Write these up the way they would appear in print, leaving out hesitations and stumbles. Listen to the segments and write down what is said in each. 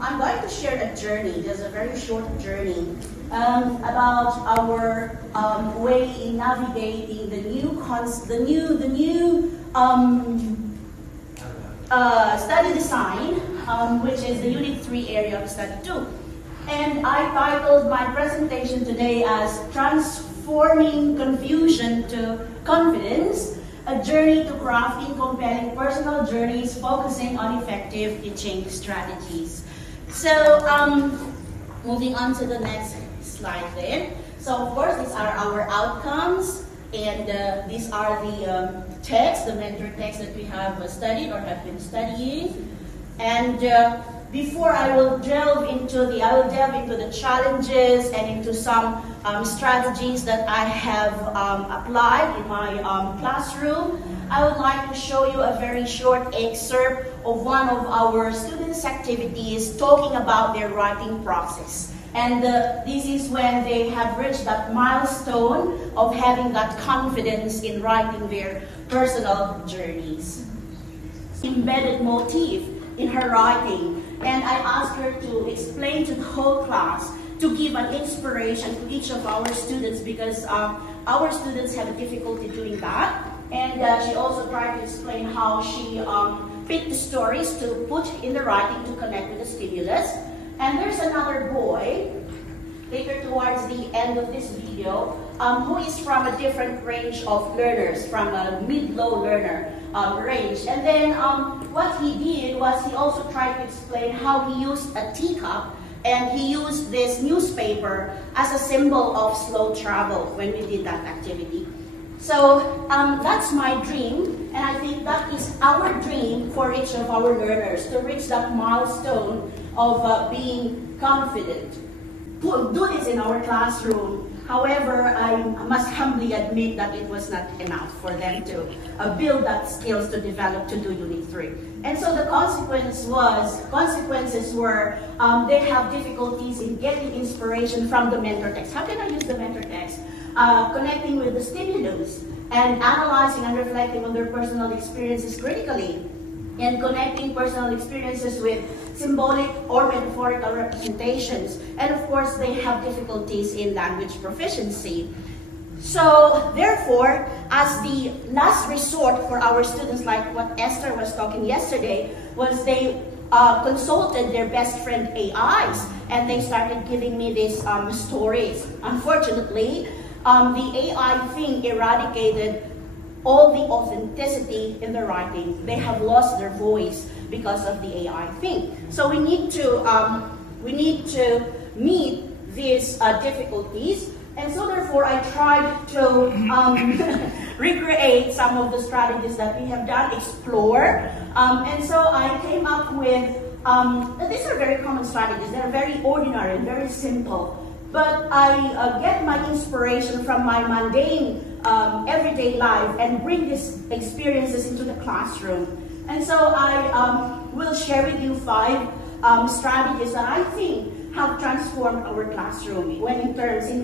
I'm going to share a journey, just a very short journey, about our way in navigating the new study design, which is the Unit 3 area of Study 2. And I titled my presentation today as Transforming Confusion to Confidence, a journey to crafting compelling personal journeys focusing on effective teaching strategies. So, moving on to the next slide then. So, of course, these are our outcomes, and these are the texts, the mentor texts that we have studied or have been studying. And before I will delve into the challenges and into some strategies that I have applied in my classroom, I would like to show you a very short excerpt of one of our students' activities talking about their writing process. And this is when they have reached that milestone of having that confidence in writing their personal journeys. Embedded motif in her writing. And I asked her to explain to the whole class, to give an inspiration to each of our students, because our students have a difficulty doing that. And she also tried to explain how she picked the stories to put in the writing to connect with the stimulus. And there's another boy, later towards the end of this video, who is from a different range of learners, from a mid-low learner range. And then what he did was he also tried to explain how he used a teacup, and he used this newspaper as a symbol of slow travel when we did that activity. So that's my dream, and I think that is our dream for each of our learners, to reach that milestone of being confident. To do this in our classroom. However, I must humbly admit that it was not enough for them to build that skills to develop to do Unit 3. And so the consequences were they have difficulties in getting inspiration from the mentor text. How can I use the mentor text? Connecting with the stimulus and analyzing and reflecting on their personal experiences critically, and connecting personal experiences with symbolic or metaphorical representations. And of course, they have difficulties in language proficiency. So therefore, as the last resort for our students, like what Esther was talking yesterday, was they consulted their best friend AIs, and they started giving me these stories. Unfortunately, the AI thing eradicated all the authenticity in the writing. They have lost their voice because of the AI thing. So we need to meet these difficulties. And so therefore I tried to recreate some of the strategies that we have done, explore. And so I came up with, these are very common strategies. They're very ordinary and very simple. But I get my inspiration from my mundane everyday life and bring these experiences into the classroom. And so I will share with you 5 strategies that I think have transformed our classroom in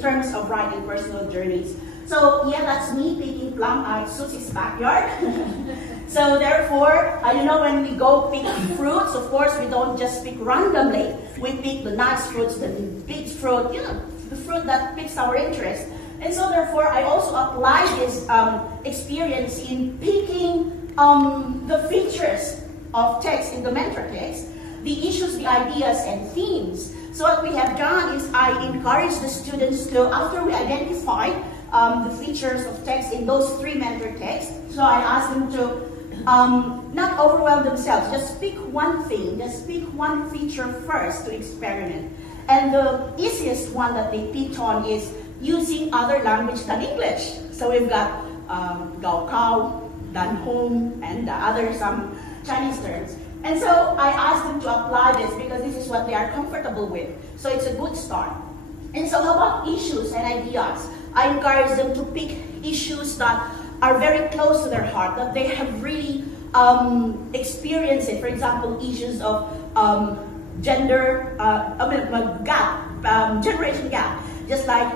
terms of writing personal journeys. So yeah, that's me picking plum at Susie's backyard. So therefore, when we go pick fruits, of course, we don't just pick randomly. We pick the nice fruits, the big fruit, the fruit that piques our interest. And so therefore, I also apply this experience in picking the features of text in the mentor text, the issues, the ideas, and themes. So what we have done is I encourage the students to, after we identify the features of text in those 3 mentor texts, so I ask them to not overwhelm themselves, just pick one thing, just pick one feature first to experiment. And the easiest one that they picked on is using other language than English. So we've got Gaokao, Danhong, and some Chinese terms. And so I asked them to apply this because this is what they are comfortable with. So it's a good start. And so how about issues and ideas? I encourage them to pick issues that are very close to their heart, that they have really experienced it. For example, issues of gender gap, generation gap. Just like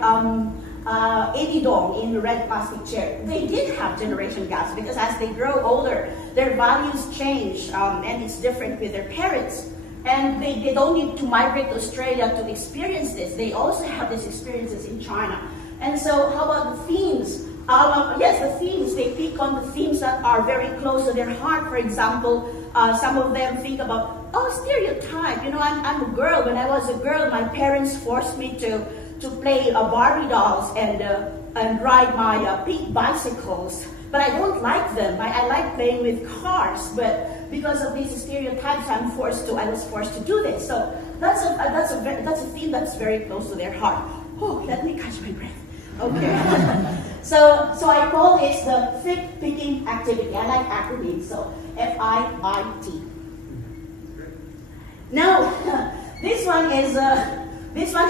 Eddie Dong in the Red Plastic Chair. They did have generation gaps because as they grow older, their values change and it's different with their parents. And they don't need to migrate to Australia to experience this. They also have these experiences in China. And so how about the themes? Yes, the themes, they pick on the themes that are very close to their heart. For example, some of them think about, oh, stereotype. You know, I'm a girl. When I was a girl, my parents forced me to play Barbie dolls and ride my pink bicycles. But I don't like them. I like playing with cars, but because of these stereotypes, I was forced to do this. So that's a theme that's very close to their heart. Oh, let me catch my breath. Okay. So I call this the fit picking activity. I like acronyms, so FIIT. Now, this one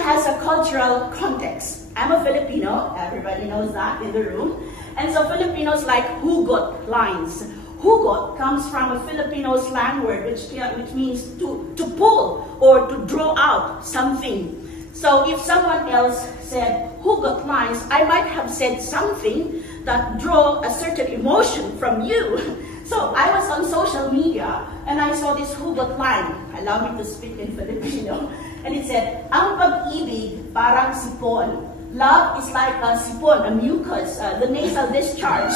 has a cultural context. I'm a Filipino. Everybody knows that in the room. And so Filipinos like hugot lines. Hugot comes from a Filipino slang word which means to pull or to draw out something. So if someone else said hugot lines, I might have said something that draw a certain emotion from you. So I was on social media and I saw this hugot line. Allow me to speak in Filipino. And it said, ang pag-ibig parang sipon. Love is like a sipon, a mucus, the nasal discharge.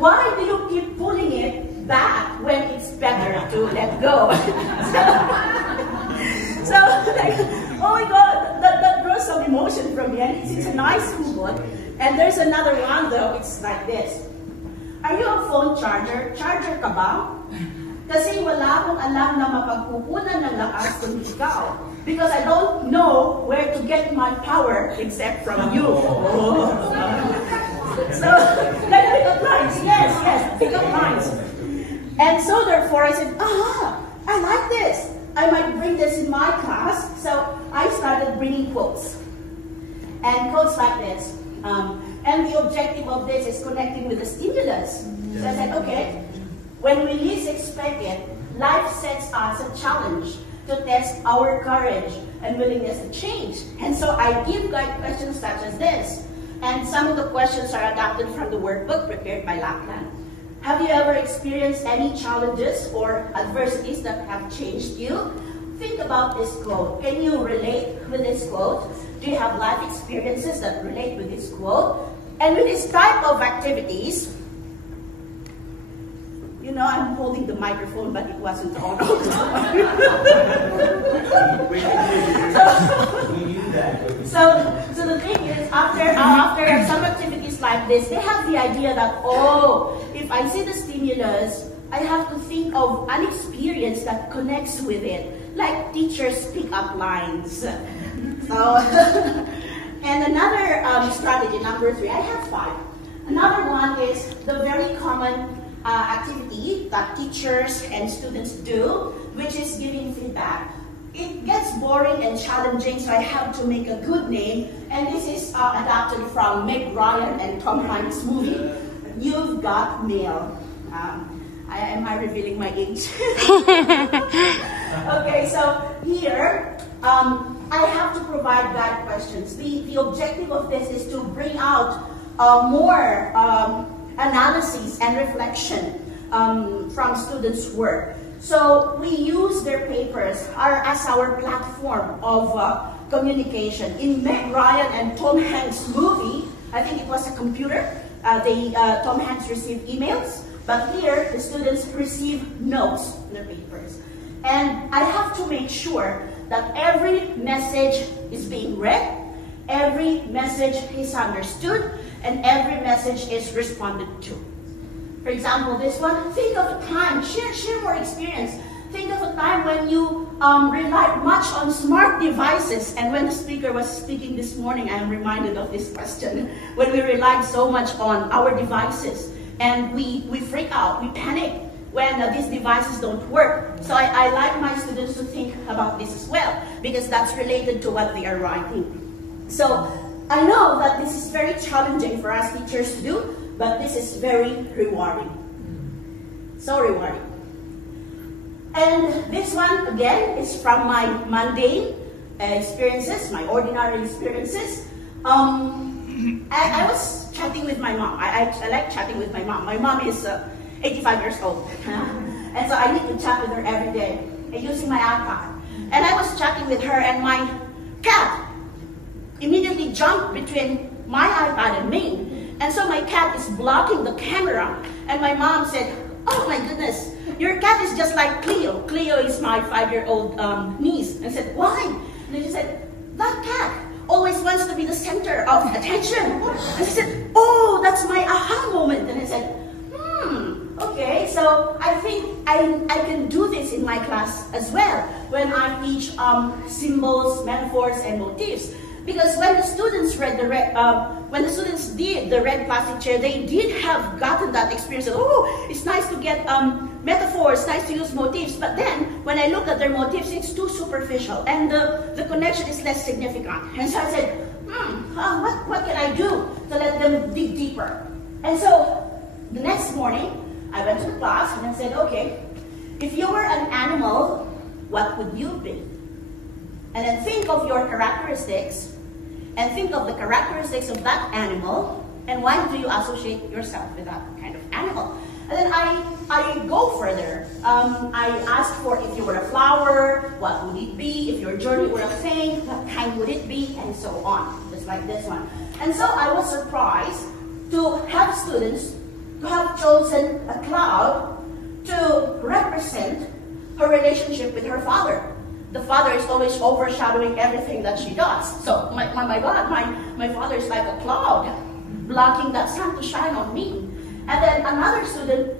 Why do you keep pulling it back when it's better to let go? so like, oh my God, that draws some emotion from me, and it's a nice hugot. And there's another one though, it's like this. Are you a phone charger? Charger ka ba? Kasi wala akong alam na mapagkukunan ng lakas kung ikaw. Because I don't know where to get my power except from you. So, like pick up lines. Yes, pick up lines. And so therefore I said, I like this. I might bring this in my class. So I started bringing quotes. And quotes like this. And the objective of this is connecting with the stimulus. So I said, okay, when we least expect it, life sets us a challenge to test our courage and willingness to change. And so I give guide questions such as this. And some of the questions are adapted from the workbook prepared by Lapland. Have you ever experienced any challenges or adversities that have changed you? Think about this quote. Can you relate with this quote? Do you have life experiences that relate with this quote? And with this type of activities, you know, I'm holding the microphone, but it wasn't on. So the thing is, after some activities like this, they have the idea that, oh, if I see the stimulus, I have to think of an experience that connects with it, like teachers pick up lines. So, and another strategy, number 3, I have 5. Another one is the very common activity that teachers and students do, which is giving feedback. It gets boring and challenging, so I have to make a good name, and this is adapted from Meg Ryan and Tom Hanks' movie, You've Got Mail. Am I revealing my age? Okay, so here, I have to provide guide questions. The objective of this is to bring out more analysis and reflection from students' work. So we use their papers as our platform of communication. In Meg Ryan and Tom Hanks' movie, I think it was a computer. Tom Hanks received emails, but here the students receive notes in their papers. And I have to make sure that every message is being read, every message is understood, and every message is responded to. For example, this one, think of a time, share more experience. Think of a time when you relied much on smart devices. And when the speaker was speaking this morning, I am reminded of this question. When we relied so much on our devices, and we freak out, we panic when these devices don't work. So I like my students to think about this as well, because that's related to what they are writing. So I know that this is very challenging for us teachers to do, but this is very rewarding. So rewarding. And this one, again, is from my mundane experiences, my ordinary experiences. I was chatting with my mom. I like chatting with my mom. My mom is 85 years old. And so I need to chat with her every day. using my iPad. And I was chatting with her, and my cat immediately jumped between my iPad and me. And so my cat is blocking the camera. And my mom said, "Oh my goodness, your cat is just like Cleo." Cleo is my 5-year-old niece. And I said, "Why?" And then she said, "That cat always wants to be the center of attention." And she said, "Oh, that's my aha moment." And I said, okay, so I think I can do this in my class as well when I teach symbols, metaphors, and motifs. Because when the students did the red plastic chair, they did have gotten that experience of, oh, it's nice to get metaphors, nice to use motifs. But then when I look at their motifs, it's too superficial, and the connection is less significant. And so I said, what can I do to let them dig deeper? And so the next morning, I went to the class and I said, okay, if you were an animal, what would you be? And then think of your characteristics, and think of the characteristics of that animal, and why do you associate yourself with that kind of animal? And then I go further. I ask for, if you were a flower, what would it be? If your journey were a thing, what kind would it be? And so on, just like this one. And so I was surprised to have students to have chosen a cloud to represent her relationship with her father. The father is always overshadowing everything that she does. So my God, my father is like a cloud, blocking that sun to shine on me. And then another student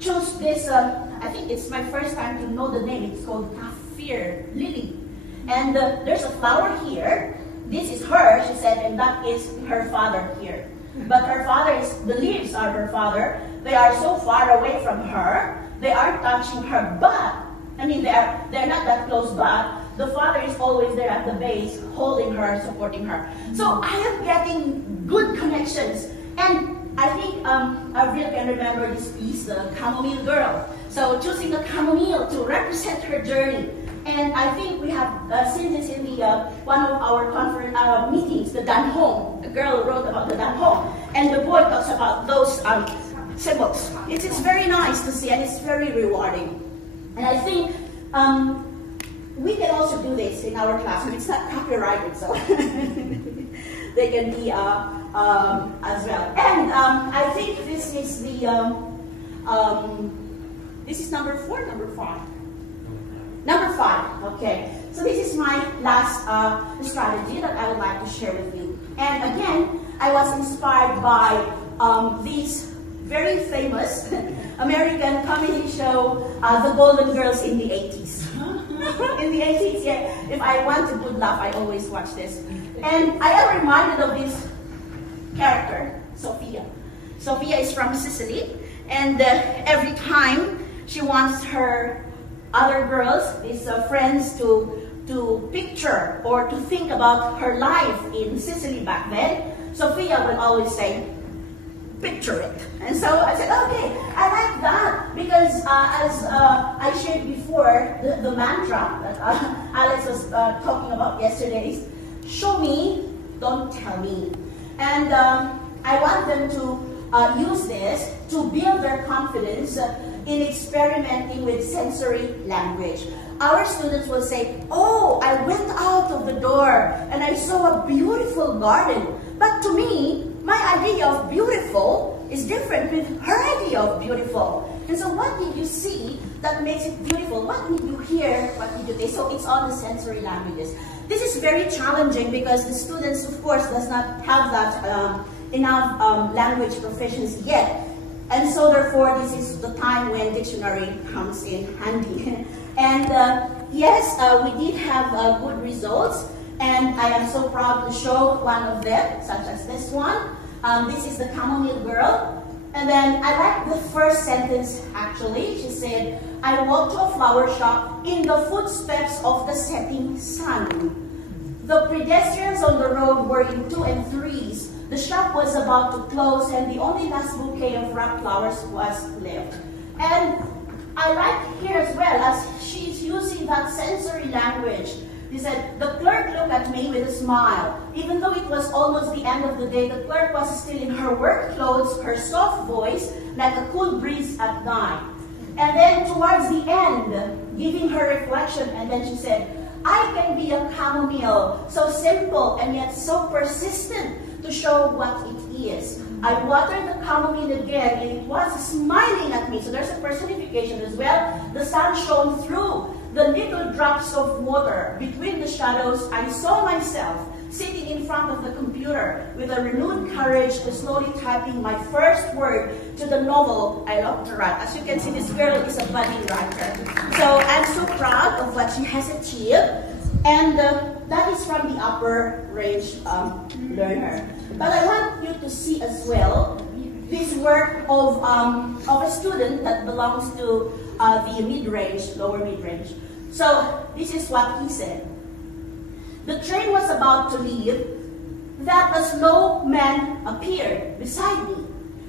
chose this, I think it's my first time to know the name. It's called Kaffir lily. And there's a flower here. This is her, she said, and that is her father here. But her father the leaves are her father. They are so far away from her. They aren't touching her, but, I mean, they're not that close, but the father is always there at the base, holding her, supporting her. So I am getting good connections. And I think Avril can remember this piece, the Chamomile Girl. So choosing the chamomile to represent her journey. And I think we have seen this in the one of our conference meetings, the Danhong. The girl wrote about the Danhong, and the boy talks about those symbols. It's very nice to see, and it's very rewarding. And I think we can also do this in our class. It's not copyrighted, so they can be as well. And I think this is the this is number 4, number 5. Number 5, okay. So this is my last strategy that I would like to share with you. And again, I was inspired by these very famous American comedy show, The Golden Girls in the 80s. In the 80s, yeah. If I want a good laugh, I always watch this. And I am reminded of this character, Sophia. Sophia is from Sicily, and every time she wants her other girls, these friends, to picture or to think about her life in Sicily back then, Sophia would always say, "Picture it." And so I said, okay, I like that, because as I shared before, the mantra that Alex was talking about yesterday is, show me, don't tell me. And I want them to use this to build their confidence in experimenting with sensory language. Our students will say, oh, I went out of the door and I saw a beautiful garden. But to me, my idea of beautiful is different with her idea of beautiful. And so what did you see that makes it beautiful? What did you hear? What did you taste? So it's all the sensory languages. This is very challenging because the students, of course, does not have that enough language proficiency yet. And so therefore, this is the time when dictionary comes in handy. And yes, we did have good results. And I am so proud to show one of them, such as this one. This is the Chamomile Girl. And then I like the first sentence, actually. She said, I walked to a flower shop in the footsteps of the setting sun. The pedestrians on the road were in 2 and 3s. The shop was about to close, and the only last bouquet of wrapped flowers was left. And I like here as well, as she's using that sensory language. He said, the clerk looked at me with a smile. Even though it was almost the end of the day, the clerk was still in her work clothes, her soft voice, like a cool breeze at night. And then towards the end, giving her reflection, and then she said, I can be a chamomile, so simple and yet so persistent to show what it is. I watered the chamomile again, and it was smiling at me. So there's a personification as well. The sun shone through the little drops of water. Between the shadows, I saw myself sitting in front of the computer with a renewed courage, slowly typing my first word to the novel I love to write. As you can see, this girl is a budding writer. So I'm so proud of what she has achieved. And that is from the upper range learner. But I want you to see as well this work of a student that belongs to the mid-range, lower mid-range. So this is what he said. The train was about to leave, that a slow man appeared beside me.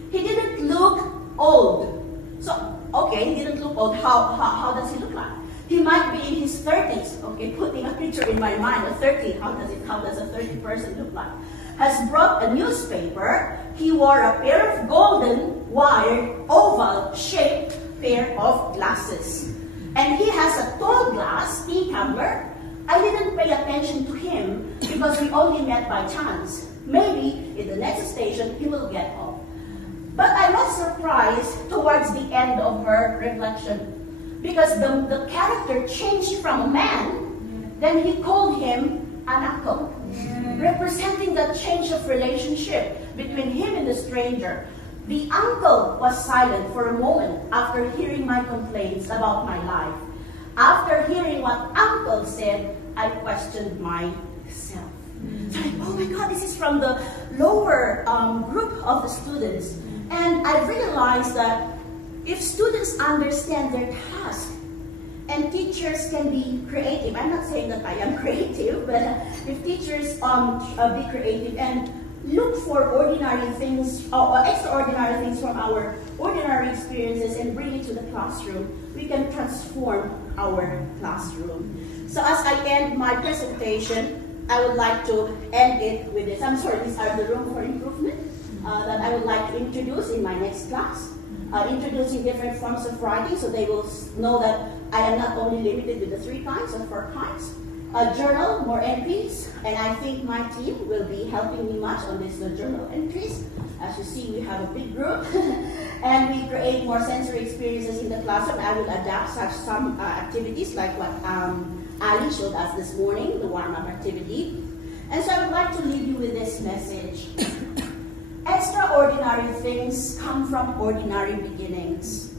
He didn't look old. So, okay, he didn't look old. How does he look like? He might be in his 30s. Okay, putting a picture in my mind, a 30, how does a 30 person look like? Has brought a newspaper. He wore a pair of golden, wired, oval-shaped pair of glasses. And he has a tall glass tea tumbler. I didn't pay attention to him because we only met by chance. Maybe in the next station he will get off. But I was surprised towards the end of her reflection because the character changed from a man, then he called him an uncle, representing the change of relationship between him and the stranger. The uncle was silent for a moment after hearing my complaints about my life. After hearing what uncle said, I questioned myself. So oh my God, this is from the lower group of the students. And I realized that if students understand their task, and teachers can be creative, I'm not saying that I am creative, but if teachers be creative and look for ordinary things, or extraordinary things from our ordinary experiences and bring it to the classroom, we can transform our classroom. So as I end my presentation, I would like to end it with this. I'm sorry, these are the room for improvement that I would like to introduce in my next class. Introducing different forms of writing so they will know that I am not only limited to the 3 kinds or 4 kinds. A journal, more entries, and I think my team will be helping me much on this journal entries. As you see, we have a big group, and we create more sensory experiences in the classroom. I will adapt some activities like what Ali showed us this morning, the warm-up activity. And so I would like to leave you with this message. Extraordinary things come from ordinary beginnings.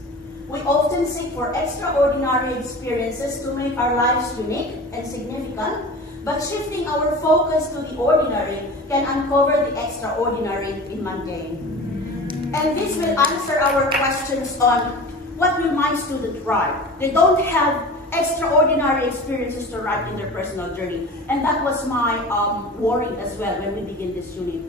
We often seek for extraordinary experiences to make our lives unique and significant, but shifting our focus to the ordinary can uncover the extraordinary in mundane. And this will answer our questions on what will my student write. They don't have extraordinary experiences to write in their personal journey. And that was my worry as well when we begin this unit.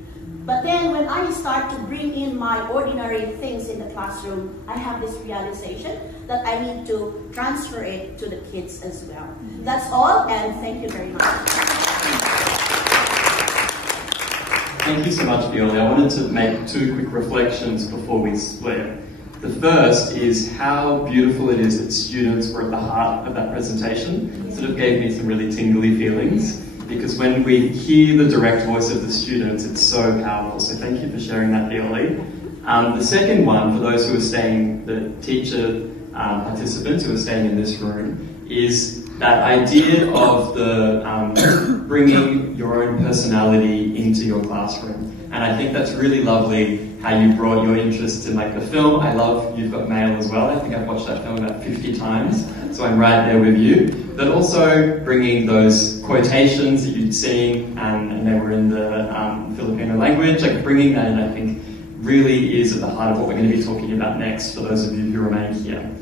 But then when I start to bring in my ordinary things in the classroom, I have this realization that I need to transfer it to the kids as well. That's all, and thank you very much. Thank you so much, Viola. I wanted to make 2 quick reflections before we split. The first is how beautiful it is that students were at the heart of that presentation. It sort of gave me some really tingly feelings, because when we hear the direct voice of the students, it's so powerful. So thank you for sharing that, Viola. The second one, for those who are staying, the teacher participants who are staying in this room, is that idea of the bringing your own personality into your classroom. And I think that's really lovely how you brought your interest in like the film. I love You've Got Mail as well. I think I've watched that film about 50 times, so I'm right there with you. But also bringing those quotations that you'd seen and they were in the Filipino language, like bringing that in, I think really is at the heart of what we're going to be talking about next for those of you who remain here.